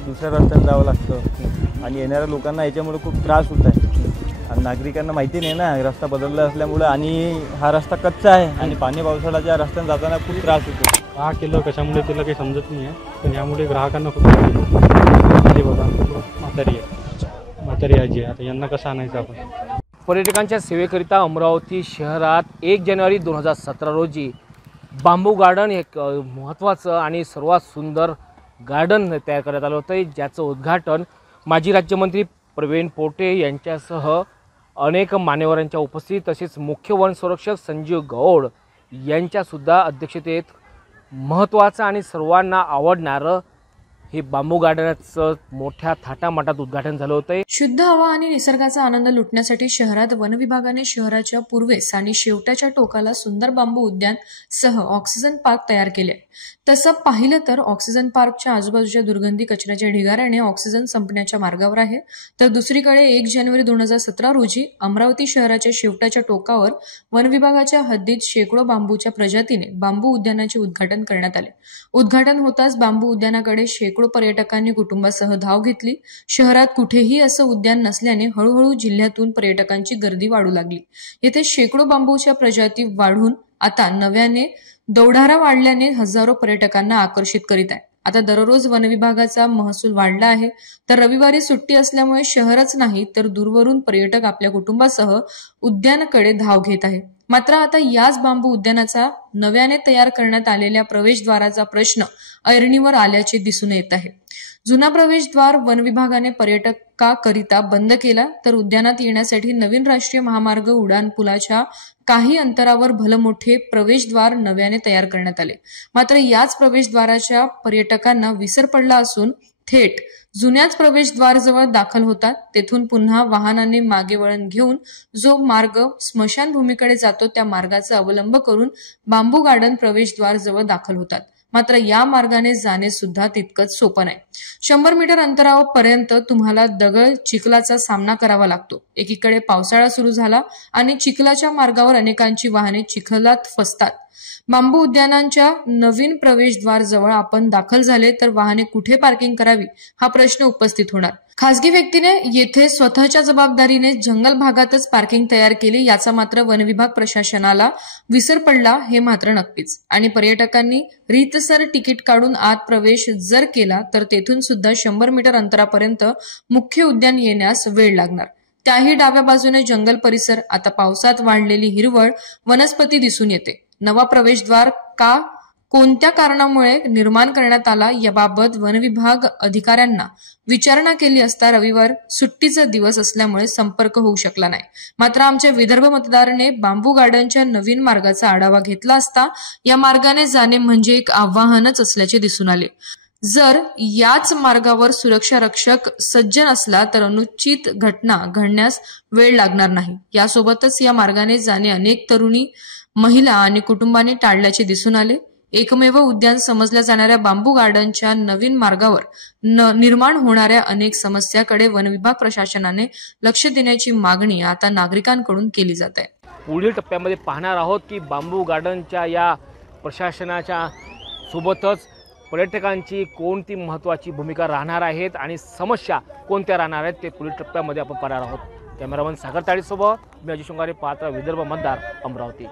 दुसऱ्या रस्त्याने जावं लागतं आणि येणाऱ्या लोकांना याच्यामुळे खूप त्रास होत आहे आणि नागरिकांना माहिती नाही ना रस्ता बदलला असल्यामुळे आणि हा रस्ता कच्चा आहे आणि पाणी पावसाळ्याच्या रस्त्याने जाताना खूप त्रास होतो। हा केलं कशामुळे तिला काही समजत नाही आहे, पण यामुळे ग्राहकांना खूप बघा म्हातारी आजी आता यांना कसं आणायचं आपण। पर्यटकांच्या सेवेकरिता अमरावती शहरात 1 जानेवारी 2017 रोजी बांबू गार्डन एक महत्त्वाचं आणि सर्वात सुंदर गार्डन तयार करण्यात आलं होतं, ज्याचं उद्घाटन माजी राज्यमंत्री प्रवीण पोटे यांच्यासह अनेक मान्यवरांच्या उपस्थितीत तसेच मुख्य वन संरक्षक संजीव गौड यांच्यासुद्धा अध्यक्षतेत महत्त्वाचं आणि सर्वांना आवडणारं हे बांबू गार्डनचं मोठ्या थाटामाटात उद्घाटन झालं होतं। शुद्ध हवा आणि निसर्गाचा आनंद लुटण्यासाठी शहरात वन विभागाने शहराच्या पूर्वेस आणि शेवटाच्या टोकाला सुंदर बांबू उद्यान सह ऑक्सिजन पार्क तयार केले। तसं पाहिलं तर ऑक्सिजन पार्कच्या आजूबाजूच्या दुर्गंधी कचऱ्याच्या ढिगाऱ्याने ऑक्सिजन संपण्याच्या मार्गावर आहे, तर दुसरीकडे 1 जानेवारी 2017 रोजी अमरावती शहराच्या शेवटाच्या टोकावर वन विभागाच्या हद्दीत शेकडो बांबूच्या प्रजातीने बांबू उद्यानाचे उद्घाटन करण्यात आले। उद्घाटन होताच बांबू उद्यानाकडे शेकडो पर्यटकांनी कुटुंबासह धाव घेतली। शहरात कुठेही असं उद्यान नसल्याने हळूहळू जिल्ह्यातून पर्यटकांची गर्दी वाढू लागली। येथे शेकडो बांबूच्या प्रजाती वाढून आता नव्याने दौडारा वाढल्याने हजारो पर्यटकांना आकर्षित करीत आहे। आता दररोज वन विभागाचा महसूल वाढला आहे, तर रविवारी सुट्टी असल्यामुळे शहरच नाही तर दूरवरून पर्यटक आपल्या कुटुंबासह उद्यानाकडे धाव घेत आहे। मात्र आता याच बांबू उद्यानाचा नव्याने तयार करण्यात आलेल्या प्रवेशद्वाराचा प्रश्न ऐरणीवर आल्याचे दिसून येत आहे। जुना प्रवेशद्वार वन विभागाने पर्यटकाकरिता बंद केला, तर उद्यानात येण्यासाठी नवीन राष्ट्रीय महामार्ग उड्डाण पुलाच्या काही अंतरावर भलमोठे प्रवेशद्वार नव्याने तयार करण्यात आले। मात्र याच प्रवेशद्वाराच्या पर्यटकांना विसर पडला असून थेट जुन्याच प्रवेशद्वारजवळ दाखल होतात। तेथून पुन्हा वाहनाने मागे वळण घेऊन जो मार्ग स्मशानभूमीकडे जातो त्या मार्गाचा अवलंब करून बांबू गार्डन प्रवेशद्वारजवळ दाखल होतात। मात्र या मार्गाने जाणे सुद्धा तितकंच सोपं नाही। 100 मीटर अंतरापर्यंत तुम्हाला दगड चिखलाचा सामना करावा लागतो। एकीकडे पावसाळा सुरू झाला आणि चिखलाच्या मार्गावर अनेकांची वाहने चिखलात फसतात। बांबू उद्यानांच्या नवीन प्रवेशद्वार जवळ आपण दाखल झाले तर वाहने कुठे पार्किंग करावी हा प्रश्न उपस्थित होणार। खासगी व्यक्तीने येथे स्वतःच्या जबाबदारीने जंगल भागातच पार्किंग तयार केली, याचा मात्र वन विभाग प्रशासनाला विसर पडला हे मात्र नक्कीच। आणि पर्यटकांनी रीतसर तिकीट काढून आत प्रवेश जर केला तर तेथून सुद्धा 100 मीटर अंतरापर्यंत मुख्य उद्यान येण्यास वेळ लागणार। त्याही डाव्या बाजूने जंगल परिसर, आता पावसात वाढलेली हिरवळ वनस्पती दिसून येते। नवा प्रवेशद्वार कोणत्या कारणामुळे निर्माण करण्यात आला याबाबत वन विभाग अधिकाऱ्यांना विचारणा केली असता रविवार सुट्टीचा दिवस असल्यामुळे संपर्क होऊ शकला नाही। मात्र आमच्या विदर्भ मतदाराने बांबू गार्डनच्या नवीन मार्गाचा आढावा घेतला असता या मार्गाने जाणे म्हणजे एक आव्हानच असल्याचे दिसून आले। जर याच मार्गावर सुरक्षा रक्षक सज्ज नसला तर अनुचित घटना घडण्यास वेळ लागणार नाही। यासोबतच या मार्गाने जाणे अनेक तरुणी, महिला आणि कुटुंबांनी टाळल्याचे दिसून आले। एकमेव उद्यान समजल्या जाणाऱ्या बांबू गार्डनच्या नवीन मार्गावर निर्माण होणाऱ्या अनेक समस्याकडे वन विभाग प्रशासनाने लक्ष देण्याची मागणी आता नागरिकांकडून केली जात आहे। पुढील टप्प्यामध्ये पाहणार आहोत की बांबू गार्डनच्या या प्रशासनाच्या सोबतच पर्यटकांची कोणती महत्त्वाची भूमिका राहणार आहेत आणि समस्या कोणत्या राहणार आहेत ते पुढील टप्प्यामध्ये आपण पाहणार आहोत। कॅमेरामन सागर ताळीसोबत मी अजय शृंगारे, पात्र विदर्भ मतदार, अमरावती।